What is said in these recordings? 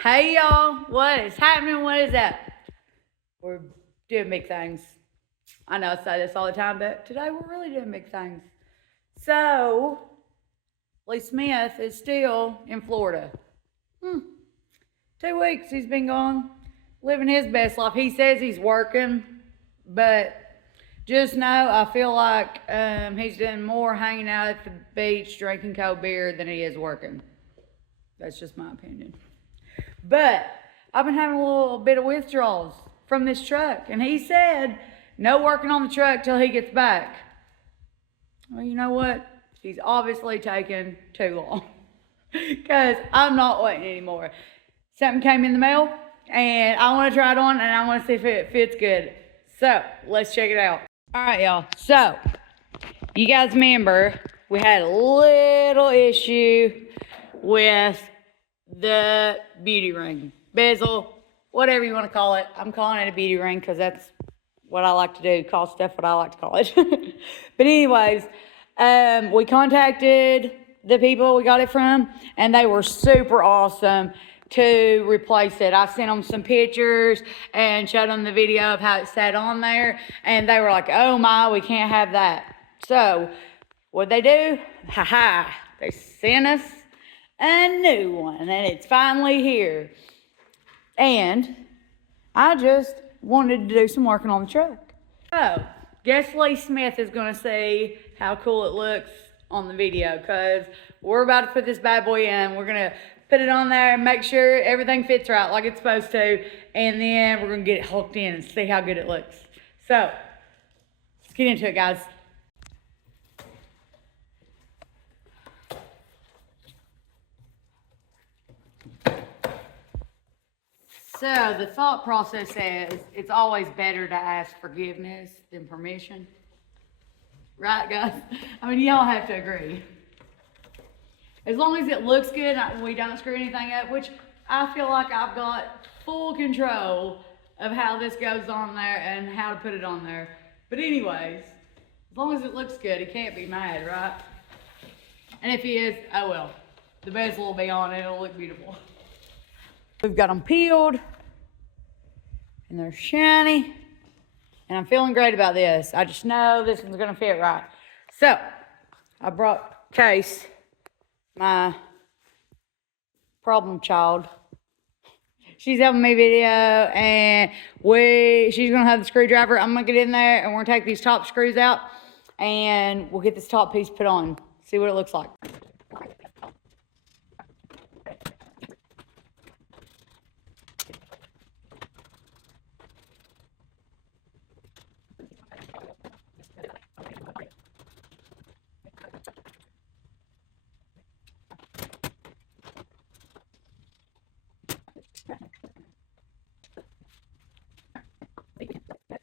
Hey y'all, what is happening? What is that? We're doing big things. I know I say this all the time, but today we're really doing big things. So, Lee Smith is still in Florida. 2 weeks he's been gone, living his best life. He says he's working, but just know I feel like he's doing more hanging out at the beach, drinking cold beer than he is working. That's just my opinion. But I've been having a little bit of withdrawals from this truck, and he said no working on the truck till he gets back. Well, you know what? He's obviously taking too long because I'm not waiting anymore. Something came in the mail, and I want to try it on, and I want to see if it fits good. So let's check it out. All right, y'all. So you guys remember we had a little issue with the beauty ring, bezel, whatever you want to call it. I'm calling it a beauty ring because that's what I like to do, call stuff what I like to call it. But anyways, we contacted the people we got it from, and they were super awesome to replace it. I sent them some pictures and showed them the video of how it sat on there, and they were like, oh my, we can't have that. So what'd they do? They sent us a new one, and it's finally here. And I just wanted to do some working on the truck. So, guess Lee Smith is going to see how cool it looks on the video, because we're about to put this bad boy in. We're going to put it on there and make sure everything fits right like it's supposed to, and then we're going to get it hooked in and see how good it looks. So, let's get into it, guys. So the thought process is it's always better to ask forgiveness than permission. Right, guys? I mean, y'all have to agree. As long as it looks good and we don't screw anything up, which I feel like I've got full control of how this goes on there and how to put it on there. But anyways, as long as it looks good, he can't be mad, right? And if he is, oh well. The bezel will be on, it'll look beautiful. We've got them peeled, and they're shiny, and I'm feeling great about this. I just know this one's gonna fit right. So, I brought Case, my problem child. She's helping me video, and she's gonna have the screwdriver. I'm gonna get in there, and we're gonna take these top screws out, and we'll get this top piece put on, see what it looks like.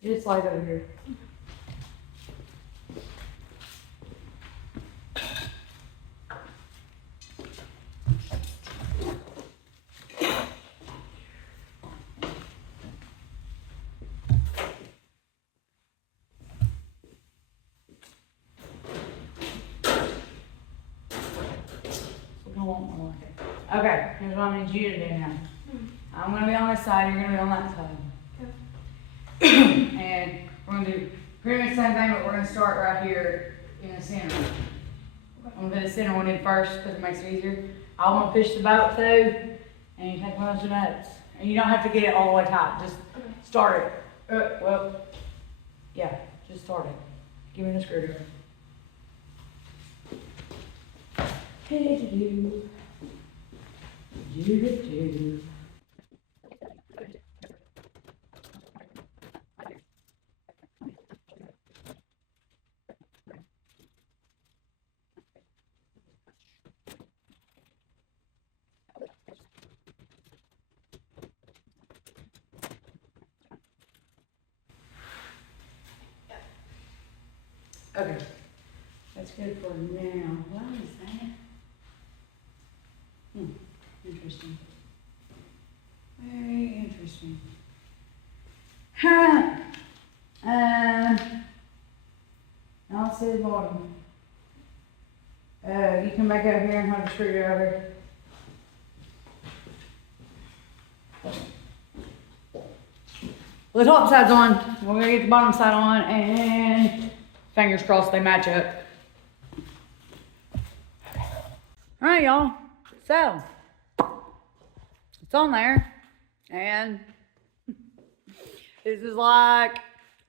Just slide over here. Okay, here's what I need you to do now. I'm going to be on this side, you're going to be on that side. And we're going to do pretty much the same thing, but we're going to start right here in the center. I'm going to put the center one in first because it makes it easier. I want to push the boat through, and you take one of the nuts. And you don't have to get it all the way tight, just start it. Well, yeah, just start it. Give me the screwdriver. Hey, do. Do. Okay, that's good for now. What is that? Interesting. Very interesting. I'll see the bottom. You come back out here and have a screwdriver. Well, the top side's on. We're gonna get the bottom side on, and fingers crossed they match up. All right, y'all. So it's on there, and this is like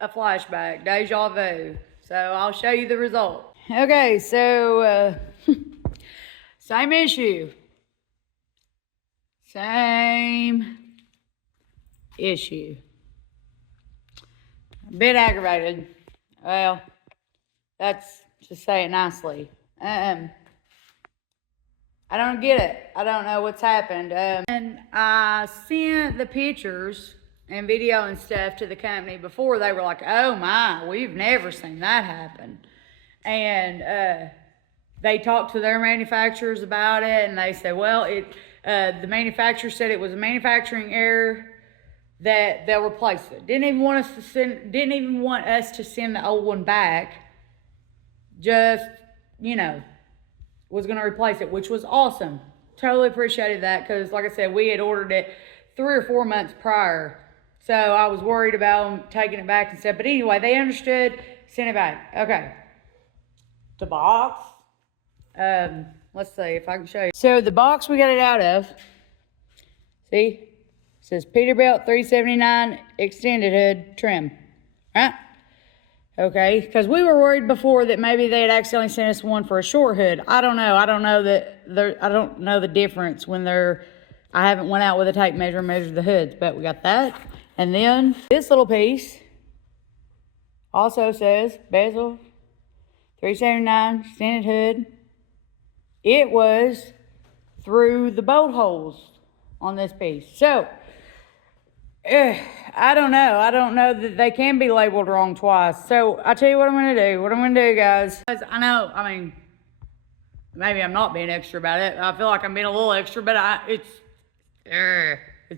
a flashback, deja vu. So I'll show you the result. Okay, so same issue. Same issue. A bit aggravated. Well, that's to say it nicely. I don't get it. I don't know what's happened. And I sent the pictures and video and stuff to the company before. They were like, oh my, we've never seen that happen. And they talked to their manufacturers about it, and they said, well, the manufacturer said it was a manufacturing error, that they'll replace it. Didn't even want us to send the old one back. Just, was gonna replace it, which was awesome. Totally appreciated that, because like I said, we had ordered it 3 or 4 months prior. So I was worried about them taking it back and stuff. But anyway, they understood, sent it back. Okay. The box. Let's see if I can show you. So the box we got it out of, see? It says Peterbilt 379 extended hood trim. Right? Okay, because we were worried before that maybe they had accidentally sent us one for a short hood. I don't know. I don't know the difference when I haven't went out with a tape measure and measured the hoods, but we got that. And then this little piece also says Bezel 379 extended hood. It was through the bolt holes on this piece. So, I don't know. I don't know that they can be labeled wrong twice. So, I'll tell you what I'm going to do. What I'm going to do, guys. I know, maybe I'm not being extra about it. I feel like I'm being a little extra, but it's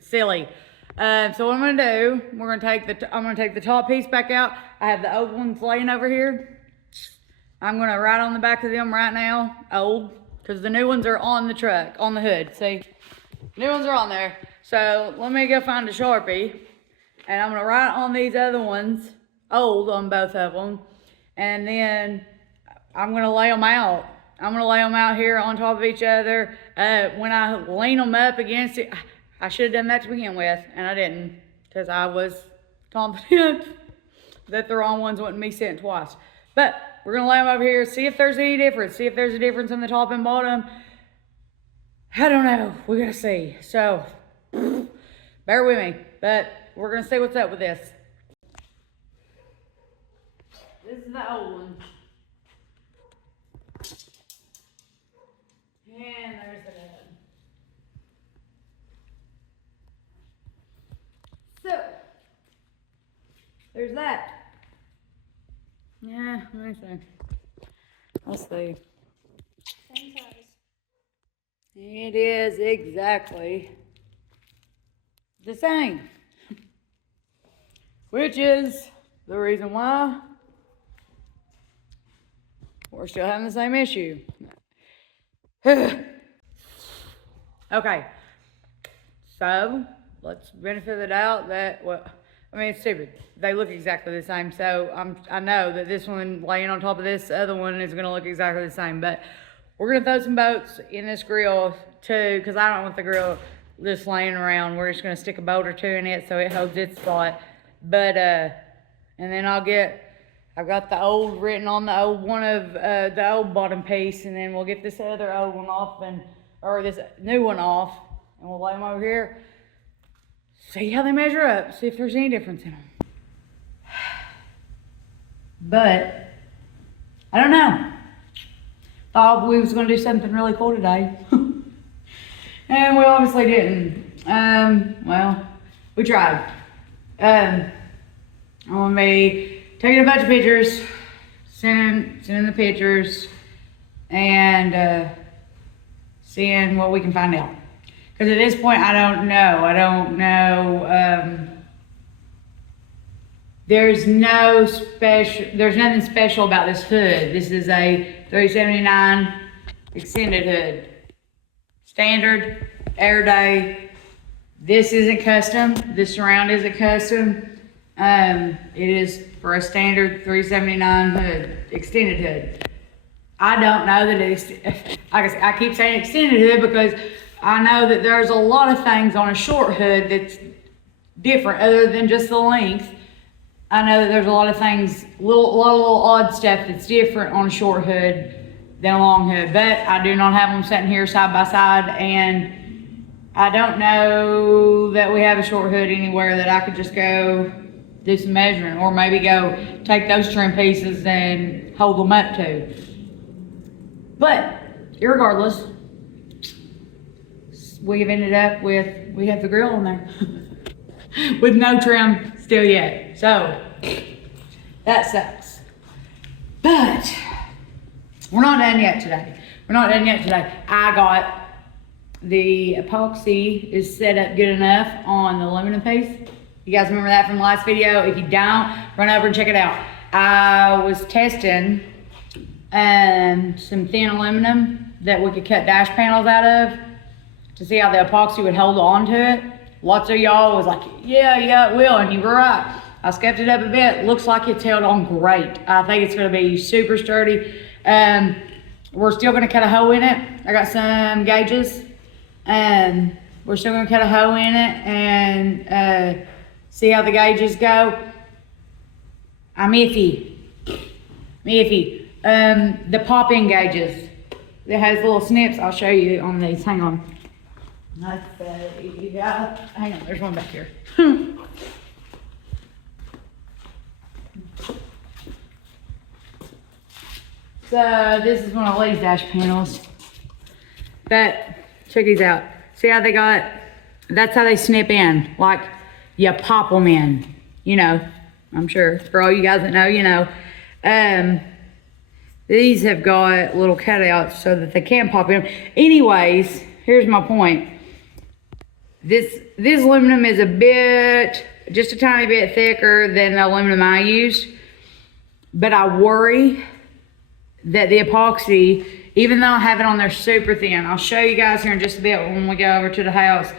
silly. So what I'm going to do, I'm going to take the top piece back out. I have the old ones laying over here. I'm going to write on the back of them right now, old, because the new ones are on the truck, on the hood. See, new ones are on there. So let me go find a Sharpie, and I'm going to write on these other ones, old on both of them, and then I'm going to lay them out. I'm going to lay them out here on top of each other. When I lean them up against it, I should have done that to begin with, and I didn't, because I was confident that the wrong ones wouldn't be sent twice. But we're going to lay them over here, see if there's any difference, see if there's a difference in the top and bottom. I don't know. We're going to see. So, bear with me, but we're going to see what's up with this. This is the old one. And there's the other one. So, there's that. Yeah, let me see. Let's see. Same size. It is exactly the same. Which is the reason why we're still having the same issue. Okay. So, let's benefit of the doubt that, it's stupid. They look exactly the same. So, I know that this one laying on top of this other one is going to look exactly the same. But we're going to throw some bolts in this grill too, because I don't want the grill just laying around. We're just going to stick a bolt or two in it so it holds its spot. But, and then I've got the old written on the old one of the old bottom piece, and then we'll get this other old one off, or this new one off, and we'll lay them over here. See how they measure up, see if there's any difference in them. But, I don't know. Thought we was going to do something really cool today. And we obviously didn't. Well, we tried. I'm going to be taking a bunch of pictures, sending the pictures, and seeing what we can find out. Because at this point, I don't know. There's nothing special about this hood. This is a 379 extended hood. Standard, air day. This isn't custom. This surround isn't custom. It is for a standard 379 hood, extended hood. I don't know that it's, I keep saying extended hood because I know that there's a lot of things on a short hood that's different other than just the length. I know that there's a lot of things, a lot of little odd stuff that's different on a short hood than a long hood, but I do not have them sitting here side by side, and I don't know that we have a short hood anywhere that I could just go do some measuring, or maybe go take those trim pieces and hold them up to. But irregardless, we've ended up with, we have the grill on there with no trim still yet. So that sucks. But we're not done yet today. We're not done yet today. I got the epoxy is set up good enough on the aluminum piece. You guys remember that from the last video? If you don't, run over and check it out. I was testing some thin aluminum that we could cut dash panels out of to see how the epoxy would hold on to it. Lots of y'all was like, yeah, it will, and you were right. I scuffed it up a bit. Looks like it's held on great. I think it's gonna be super sturdy. We're still gonna cut a hole in it. I got some gauges, and we're still gonna cut a hole in it and see how the gauges go. I'm iffy. The pop-in gauges, it has little snips. I'll show you on these. Hang on. Hang on, there's one back here. So this is one of these dash panels. But check these out. See how they got, that's how they snip in. Like you pop them in, you know, I'm sure for all you guys that know, you know. These have got little cutouts so that they can pop in. Anyways, here's my point. This aluminum is a bit, just a tiny bit thicker than the aluminum I used. But I worry that the epoxy, even though I have it on there super thin, I'll show you guys here in just a bit when we go over to the house.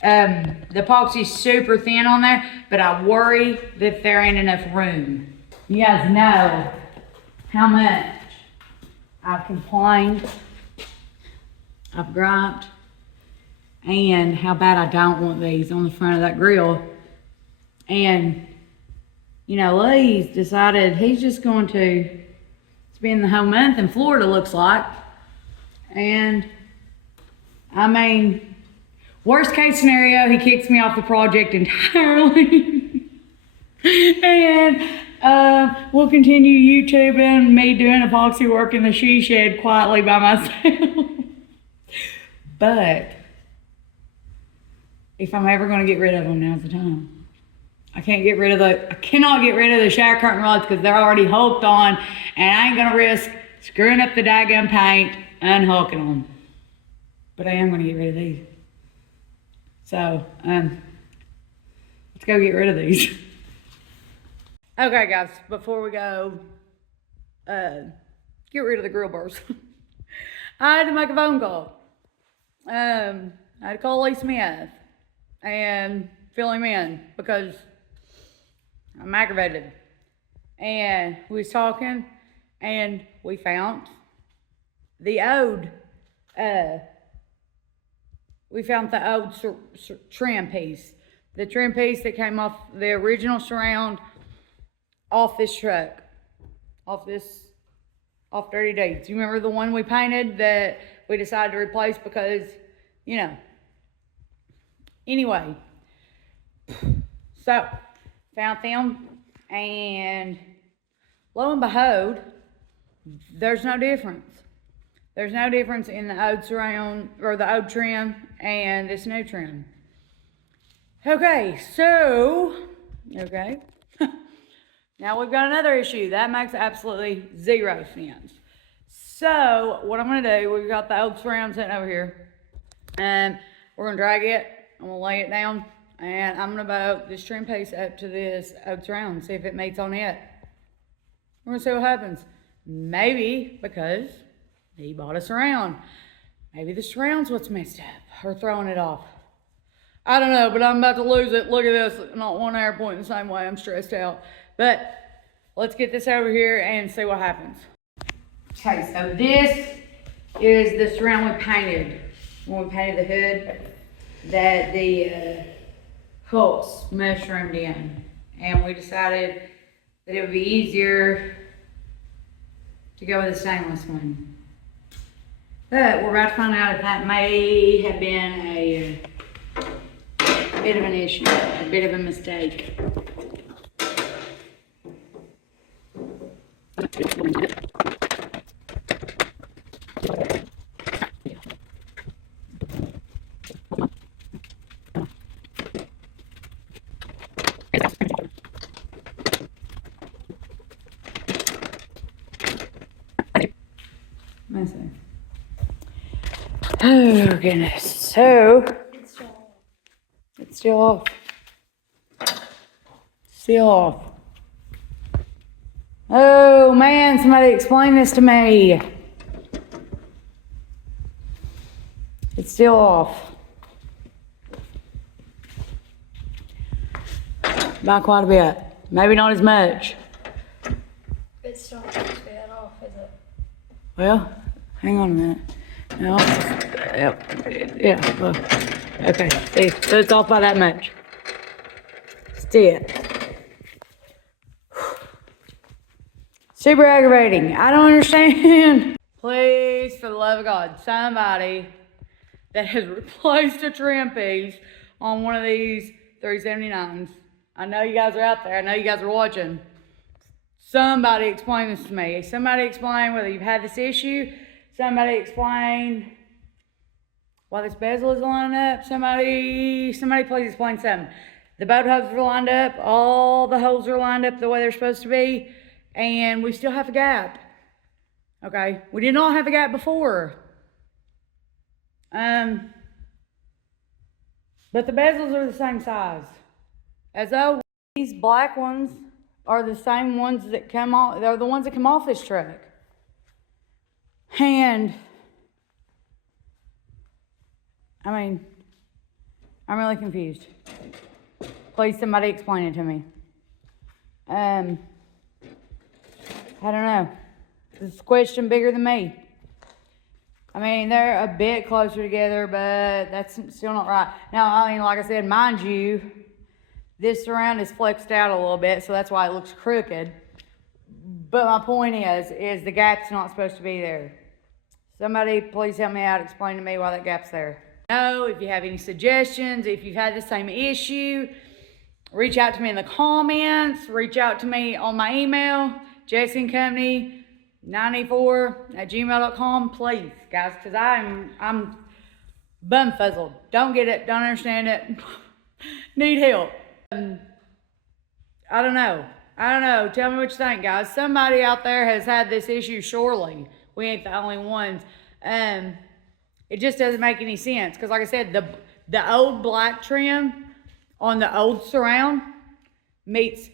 The epoxy's super thin on there, but I worry that there ain't enough room. You guys know how much I've complained, I've griped, and how bad I don't want these on the front of that grill. And, you know, Lee's decided he's just going to spend the whole month in Florida, looks like. And, I mean, worst case scenario, he kicks me off the project entirely. And we'll continue YouTubing me doing epoxy work in the she shed quietly by myself. But if I'm ever going to get rid of them, now's the time. I cannot get rid of the shower curtain rods because they're already hooked on, and I ain't going to risk screwing up the daggum paint unhooking them. But I am going to get rid of these. So, let's go get rid of these. Okay, guys, before we go, get rid of the grill bars. I had to make a phone call. I had to call Lee Smith and fill him in because I'm aggravated. And we was talking, and we found the old, trim piece. The trim piece that came off the original surround off this truck. Off Dirty Deeds. You remember the one we painted that we decided to replace because, you know. Anyway. So, found them, and lo and behold, there's no difference. There's no difference in the old surround, or the old trim, and this new trim. Okay, so, now we've got another issue. That makes absolutely zero sense. So, what I'm gonna do, we've got the old surround sitting over here, and we're gonna drag it, I'm gonna lay it down, and I'm gonna bolt this trim piece up to this old surround and see if it meets on it. We're gonna see what happens. Maybe because he bought a surround. Maybe the surround's what's messed up or throwing it off. I don't know, but I'm about to lose it. Look at this. Not one arrow pointing the same way. I'm stressed out. But let's get this over here and see what happens. Okay, so this is the surround we painted. When we painted the hood, that the hooks mushroomed in. And we decided that it would be easier to go with the stainless one. But we're about to find out if that may have been a bit of an issue, a bit of a mistake. Let's see. Oh goodness. So it's still off. Still off. Oh man, somebody explain this to me. It's still off. By quite a bit. Maybe not as much. It's still not supposed to be that off, is it? Well, hang on a minute. No, yeah, well, okay, see, so it's off by that much. Still. Super aggravating. I don't understand. Please, for the love of God, somebody that has replaced a trim piece on one of these 379s. I know you guys are out there. I know you guys are watching. Somebody explain this to me. Somebody explain whether you've had this issue. Somebody explain why this bezel is lined up. Somebody please explain something. The boat hoses are lined up. All the holes are lined up the way they're supposed to be. And we still have a gap. Okay? We did not have a gap before. But the bezels are the same size. As though these black ones are the same ones that come off. They're the ones that come off this truck. And I mean, I'm really confused. Please, somebody explain it to me. I don't know. This is a question bigger than me. I mean, they're a bit closer together, but that's still not right. Now, I mean, like I said, mind you, this surround is flexed out a little bit, so that's why it looks crooked. But my point is the gap's not supposed to be there. Somebody please help me out, explain to me why that gap's there. No, if you have any suggestions, if you've had the same issue, reach out to me in the comments, reach out to me on my email, jasoncompany94@gmail.com, please, guys, because I'm bumfuzzled. Don't get it, don't understand it, need help. I don't know. Tell me what you think, guys. Somebody out there has had this issue, surely. We ain't the only ones. It just doesn't make any sense. Because like I said, the old black trim on the old surround meets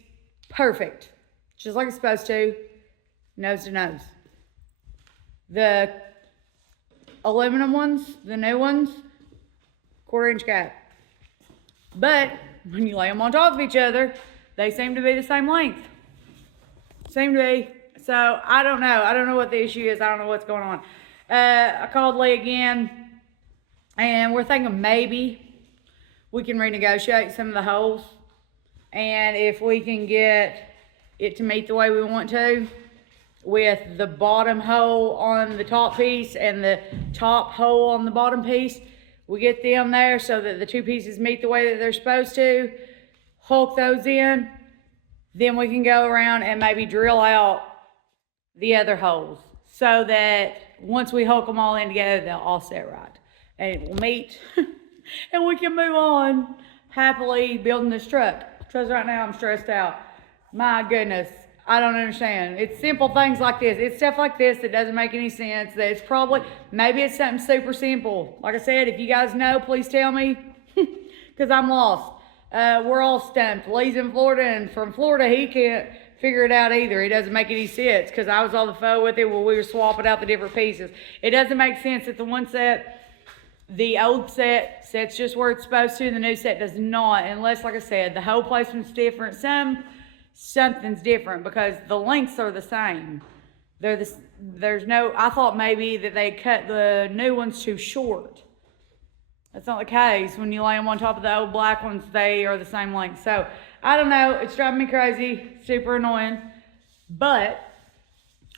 perfect. Just like it's supposed to. Nose to nose. The aluminum ones, the new ones, 1/4 inch gap. But when you lay them on top of each other, they seem to be the same length. Seem to be. So, I don't know. I don't know what the issue is. I don't know what's going on. I called Lee again, and we're thinking maybe we can renegotiate some of the holes. And if we can get it to meet the way we want to, with the bottom hole on the top piece and the top hole on the bottom piece, we get them there so that the two pieces meet the way that they're supposed to, hulk those in, then we can go around and maybe drill out the other holes so that once we hulk them all in together, they'll all set right. And it will meet and we can move on happily building this truck. Because right now I'm stressed out. My goodness, I don't understand. It's simple things like this. It's stuff like this that doesn't make any sense. That it's probably, maybe it's something super simple. Like I said, if you guys know, please tell me. Because I'm lost. We're all stumped. Lee's in Florida, and from Florida, he can't figure it out either. It doesn't make any sense. Because I was on the phone with him when we were swapping out the different pieces. It doesn't make sense that the one set the old set's just where it's supposed to, and the new set does not, unless, like I said, the hole placement's different. Something's different because the lengths are the same. There's no, I thought maybe that they cut the new ones too short. That's not the case. When you lay them on top of the old black ones, they are the same length. So, I don't know. It's driving me crazy. Super annoying. But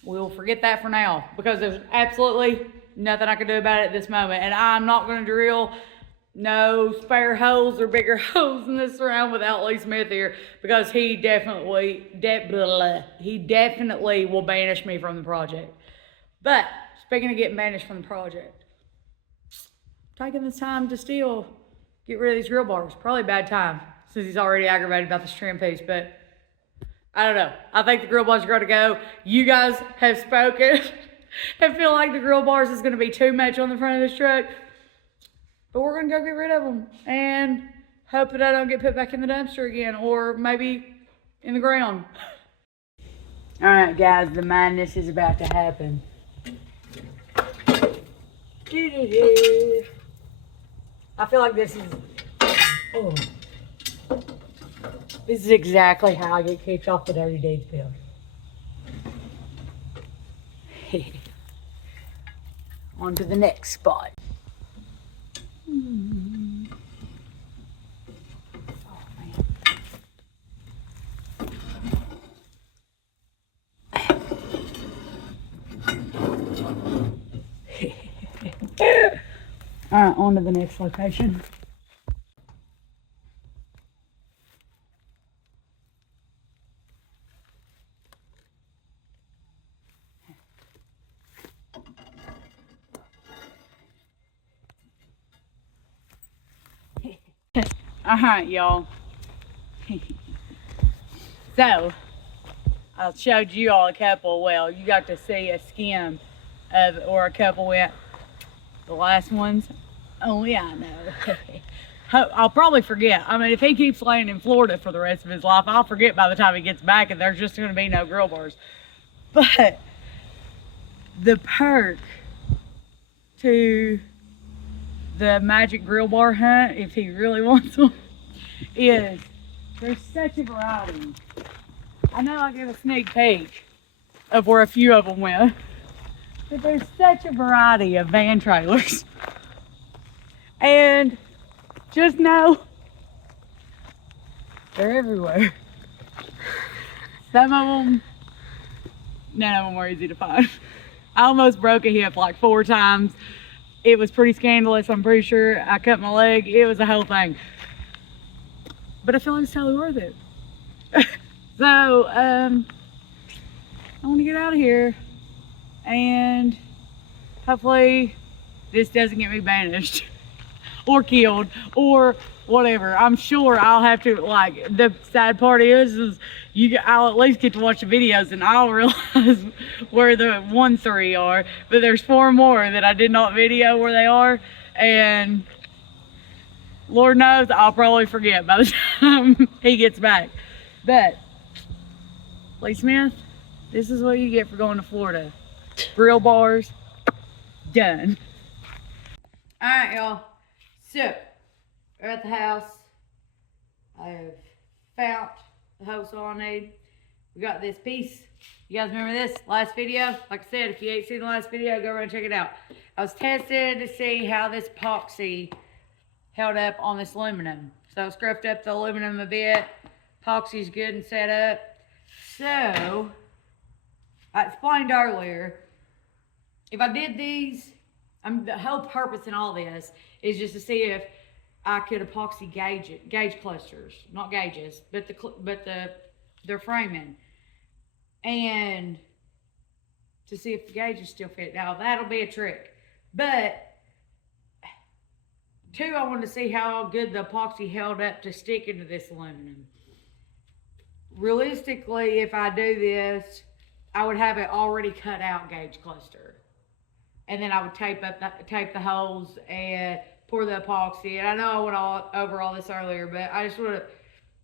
we'll forget that for now because there's absolutely nothing I can do about it at this moment. And I'm not going to drill no spare holes or bigger holes in this round without Lee Smith here because he definitely will banish me from the project. But speaking of getting banished from the project, taking this time to still get rid of these grill bars. Probably a bad time since he's already aggravated about this trim piece, but I don't know. I think the grill bars are going to go. You guys have spoken and feel like the grill bars is going to be too much on the front of this truck. But we're going to go get rid of them and hope that I don't get put back in the dumpster again or maybe in the ground. All right, guys, the madness is about to happen. I feel like this is exactly how I get kicked off the Dirty Deeds field. On to the next spot. Oh, man. All right, on to the next location. All right, y'all. So, I showed you all a couple. Well, you got to see a skim of, or a couple with the last ones. Only I know. I'll probably forget. I mean, if he keeps laying in Florida for the rest of his life, I'll forget by the time he gets back and there's just going to be no grill bars. But the perk to the magic grill bar hunt, if he really wants one, is there's such a variety. I know I gave a sneak peek of where a few of them went, but there's such a variety of van trailers. And just know they're everywhere. Some of them, none of them were easy to find. I almost broke a hip like 4 times. It was pretty scandalous, I'm pretty sure. I cut my leg, it was a whole thing. But I feel like it's totally worth it. So, I want to get out of here and hopefully this doesn't get me banished or killed or whatever. I'm sure I'll have to, like, the sad part is I'll at least get to watch the videos and I'll realize where the 1-3 are, but there's 4 more that I did not video where they are, and Lord knows I'll probably forget by the time he gets back. But Lee Smith, this is what you get for going to Florida. Grill bars, done. All right, y'all. So, we're at the house. I have found the hose saw I need. We got this piece. You guys remember this last video? Like I said, if you ain't seen the last video, go around and check it out. I was testing to see how this epoxy held up on this aluminum. So I scruffed up the aluminum a bit. Epoxy's good and set up. So, I explained earlier, if I did these, the whole purpose in all this is just to see if I could epoxy gauge clusters, not gauges, but their framing, and to see if the gauges still fit. Now that'll be a trick, but 2, I wanted to see how good the epoxy held up to stick into this aluminum. Realistically, if I do this, I would have it already cut out gauge cluster, and then I would tape the holes and pour the epoxy. And I know I went over all this earlier, but I just want to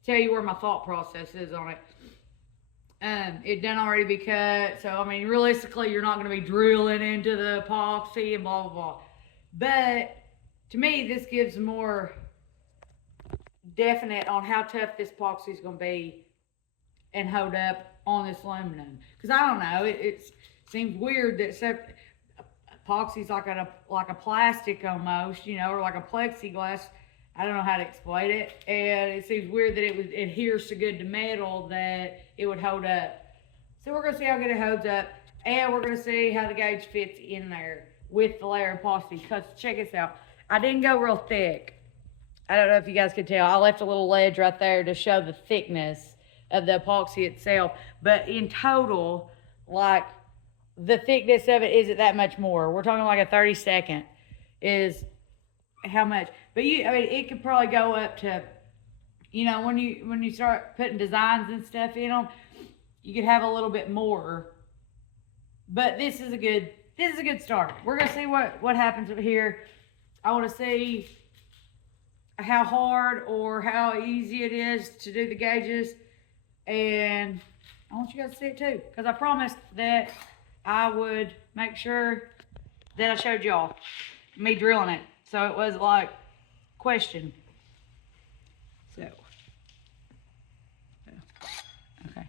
tell you where my thought process is on it. It done already be cut, so I mean, realistically, you're not going to be drilling into the epoxy and blah blah blah. But to me, this gives more definite on how tough this epoxy is going to be and hold up on this aluminum. Because I don't know, it seems weird that epoxy's like a plastic almost, you know, or like a plexiglass. I don't know how to explain it, and it seems weird that it adheres so good to metal that it would hold up. So we're gonna see how good it holds up, and we're gonna see how the gauge fits in there with the layer of epoxy. Cause check this out, I didn't go real thick. I don't know if you guys can tell. I left a little ledge right there to show the thickness of the epoxy itself, but in total, like, the thickness of it isn't that much more. We're talking like a 32nd is how much. But I mean, it could probably go up to, you know, when you start putting designs and stuff in them, you could have a little bit more. But this is a good start. We're gonna see what happens over here. I want to see how hard or how easy it is to do the gauges, and I want you guys to see it too, because I promised that I would make sure that I showed y'all me drilling it, so it was like question. So okay.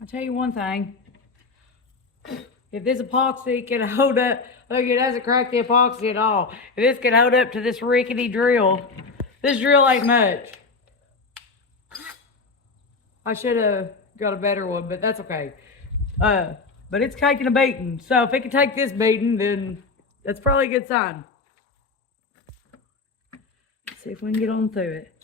I'll tell you one thing. If this epoxy can hold up, look, it doesn't crack the epoxy at all. If this can hold up to this rickety drill, this drill ain't much. I should have got a better one, but that's okay. But it's taking a beating. So if it can take this beating, then that's probably a good sign. Let's see if we can get on through it.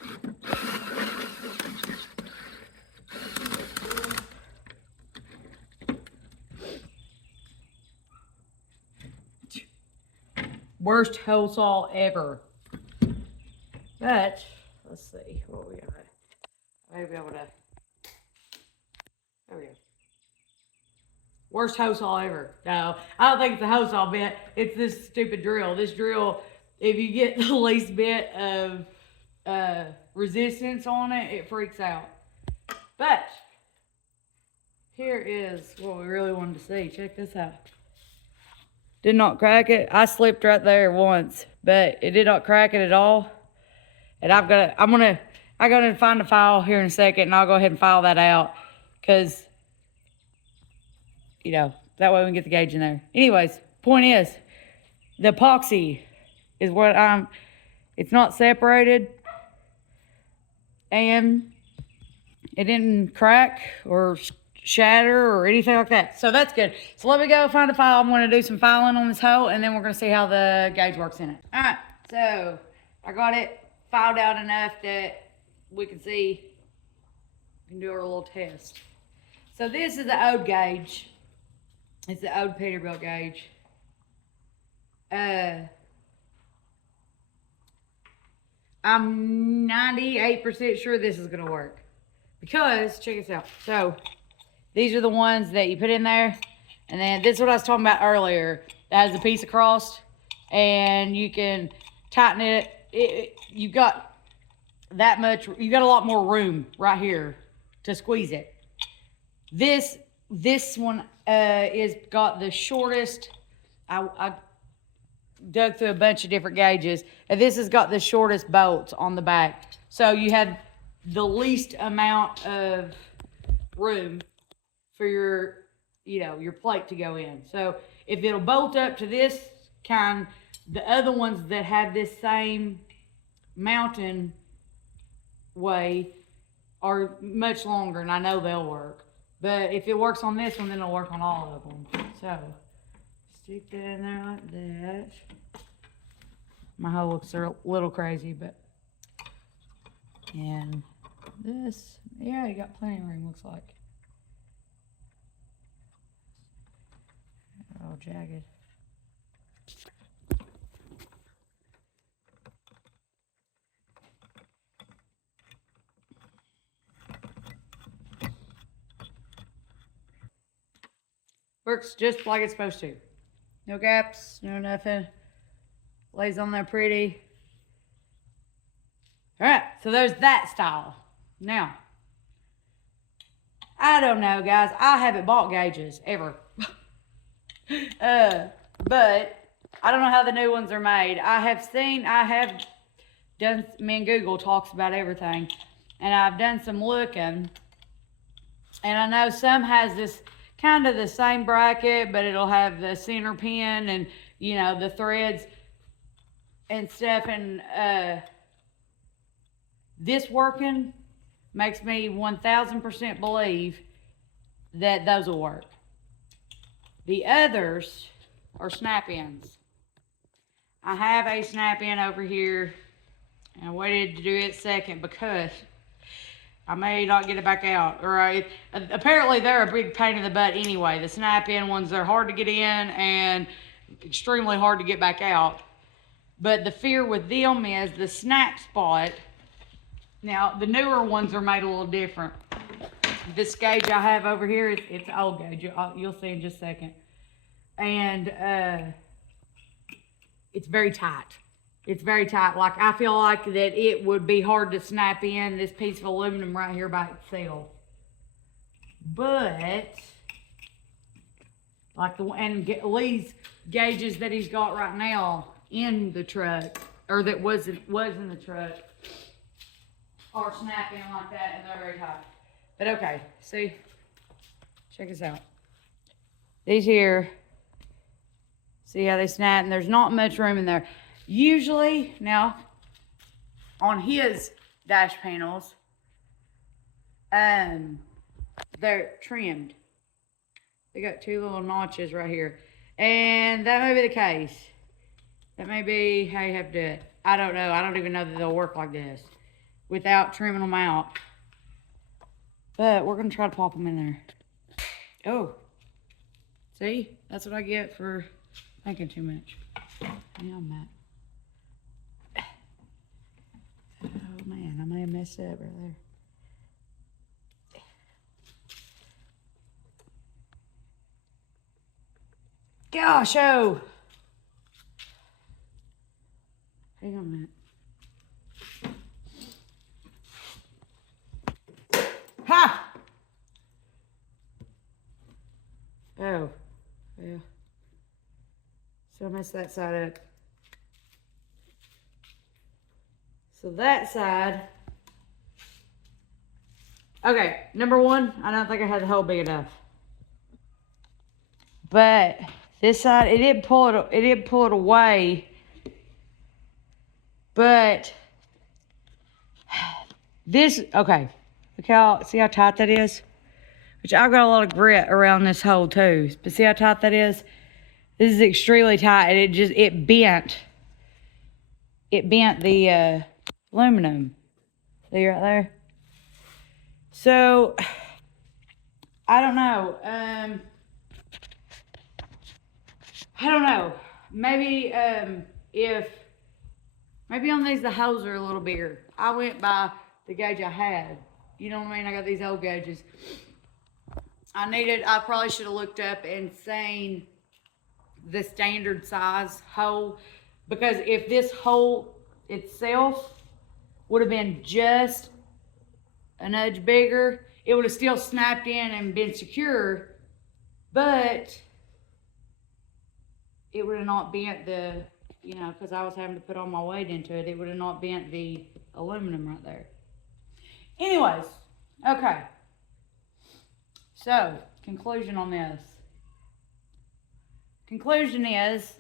Worst hole saw ever. But let's see what we got. Maybe able to. There we go. Worst hose saw ever. No, I don't think it's a hose saw bit. It's this stupid drill. This drill, if you get the least bit of resistance on it, it freaks out. But here is what we really wanted to see. Check this out. Did not crack it. I slipped right there once, but it did not crack it at all. And I'm gonna find the file here in a second, and I'll go ahead and file that out, because, you know, that way we can get the gauge in there. Anyways, point is, the epoxy is what it's not separated, and it didn't crack or shatter or anything like that. So that's good. So let me go find a file. I'm going to do some filing on this hole, and then we're going to see how the gauge works in it. All right, so I got it filed out enough that we can see, we can do our little test. So this is the old gauge. It's the old Peterbilt gauge. I'm 98% sure this is going to work, because check this out. So these are the ones that you put in there, and then this is what I was talking about earlier. That has a piece across, and you can tighten it. You've got that much. You got a lot more room right here to squeeze it. This one is got the shortest. I dug through a bunch of different gauges, and this has got the shortest bolts on the back, so you have the least amount of room for your, you know, your plate to go in. So if it'll bolt up to this kind, the other ones that have this same mountain way are much longer, and I know they'll work. But if it works on this one, then it'll work on all of them. So stick that in there like that. My hole looks a little crazy, but, and this, yeah, you got plenty of room, looks like. all jagged. Works just like it's supposed to. No gaps, no nothing. Lays on there pretty. Alright, so there's that style. Now, I don't know, guys. I haven't bought gauges ever. But I don't know how the new ones are made. I have done, me and Google talks about everything. And I've done some looking. And I know some has this kind of the same bracket, but it'll have the center pin and, you know, the threads and stuff. And this working makes me 1000% believe that those will work. The others are snap-ins. I have a snap-in over here, and I waited to do it second because I may not get it back out. Or apparently they're a big pain in the butt anyway. The snap-in ones, they're hard to get in and extremely hard to get back out. But the fear with them is the snap spot. Now, the newer ones are made a little different. This gauge I have over here, it's an old gauge. You'll see in just a second. And it's very tight. It's very tight. Like, I feel like that it would be hard to snap in this piece of aluminum right here by itself. But, like Lee's gauges that he's got right now in the truck, or that was in the truck, are snapping like that, and they're very tight. But okay, see, check this out. These here, see how they snap, and there's not much room in there. Usually, now, on his dash panels, they're trimmed. They got two little notches right here. And that may be the case. That may be how you have to do it. I don't know. I don't even know that they'll work like this without trimming them out. But we're going to try to pop them in there. Oh. See? That's what I get for thinking too much. Yeah, I'm mad. Oh, man. I may have messed up right there. Gosh, oh. Hang on a minute. Ha! Oh, yeah. So I messed that side up. So that side. Okay, number one, I don't think I had the hole big enough. But this side, it did pull it away. But this, okay. Look see how tight that is? Which I've got a lot of grit around this hole too. But see how tight that is? This is extremely tight, and it bent the aluminum. See right there? So, I don't know. I don't know. Maybe maybe on these the holes are a little bigger. I went by the gauge I had. You know what I mean? I got these old gauges. I probably should have looked up and seen the standard size hole, because if this hole itself would have been just a nudge bigger, it would have still snapped in and been secure, but it would have not bent the, you know, because I was having to put all my weight into it, it would have not bent the aluminum right there. Anyways, okay. So, conclusion on this. Conclusion is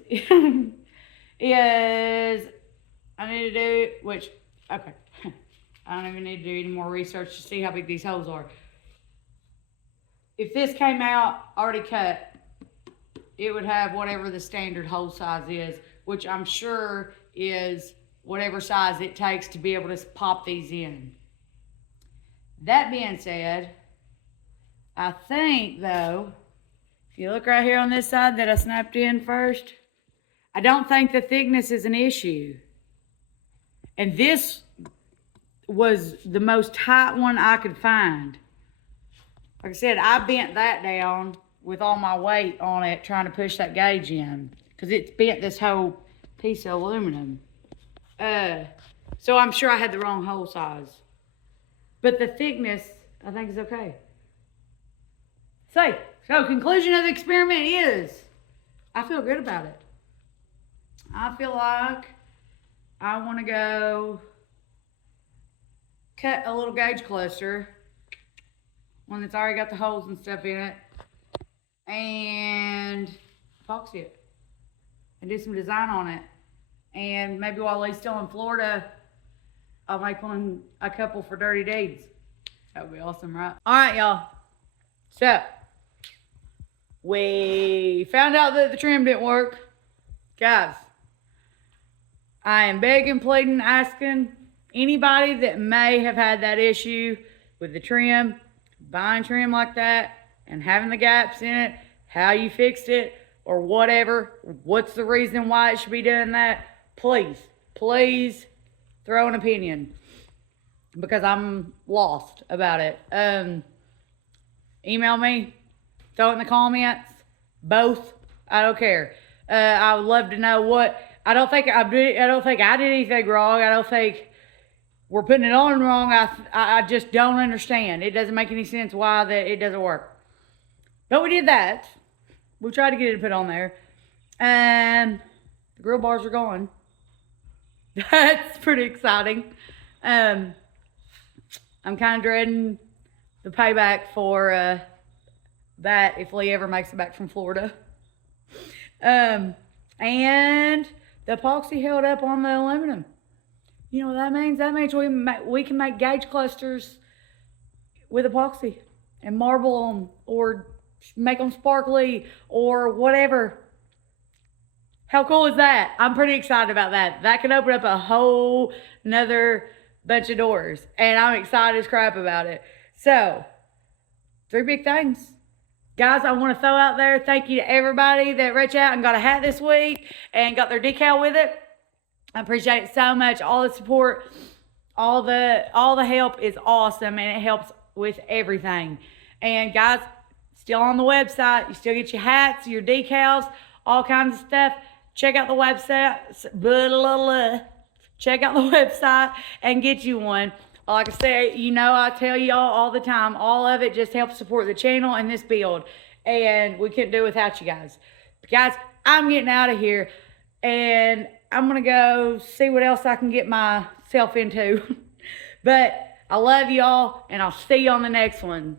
I need to do, which, okay. I don't even need to do any more research to see how big these holes are. If this came out already cut, it would have whatever the standard hole size is, which I'm sure is whatever size it takes to be able to pop these in. That being said, I think, though, If you look right here on this side that I snapped in first, I don't think the thickness is an issue. And this was the most tight one I could find. Like I said, I bent that down with all my weight on it trying to push that gauge in because it's bent this whole piece of aluminum. So I'm sure I had the wrong hole size. But the thickness, I think, is okay. So conclusion of the experiment is, I feel good about it. I feel like I want to go cut a little gauge cluster, one that's already got the holes and stuff in it, and epoxy it and do some design on it. And maybe while he's still in Florida, I'll make a couple for Dirty Deeds. That would be awesome, right? All right, y'all. So we found out that the trim didn't work. Guys, I am begging, pleading, asking anybody that may have had that issue with the trim, buying trim like that and having the gaps in it, how you fixed it or whatever, what's the reason why it should be doing that, please throw an opinion because I'm lost about it. Email me, throw it in the comments, both, I don't care. I would love to know what, I don't think I did anything wrong. I don't think we're putting it on wrong. I just don't understand. It doesn't make any sense why that it doesn't work. But we did that. We tried to get it put on there. And the grill bars are gone. That's pretty exciting. I'm kind of dreading the payback for that if Lee ever makes it back from Florida. And the epoxy held up on the aluminum. You know what that means? That means we can make gauge clusters with epoxy and marble them or make them sparkly or whatever. How cool is that? I'm pretty excited about that. That can open up a whole nother bunch of doors. And I'm excited as crap about it. So, 3 big things. Guys, I want to throw out there, thank you to everybody that reached out and got a hat this week and got their decal with it. I appreciate it so much. All the support, all the help is awesome, and it helps with everything. And guys, still on the website. You still get your hats, your decals, all kinds of stuff. Check out the website. Check out the website and get you one. Like I said, you know, I tell y'all all the time, all of it just helps support the channel and this build. And we couldn't do it without you guys. But guys, I'm getting out of here. And I'm going to go see what else I can get myself into. But I love y'all, and I'll see you on the next one.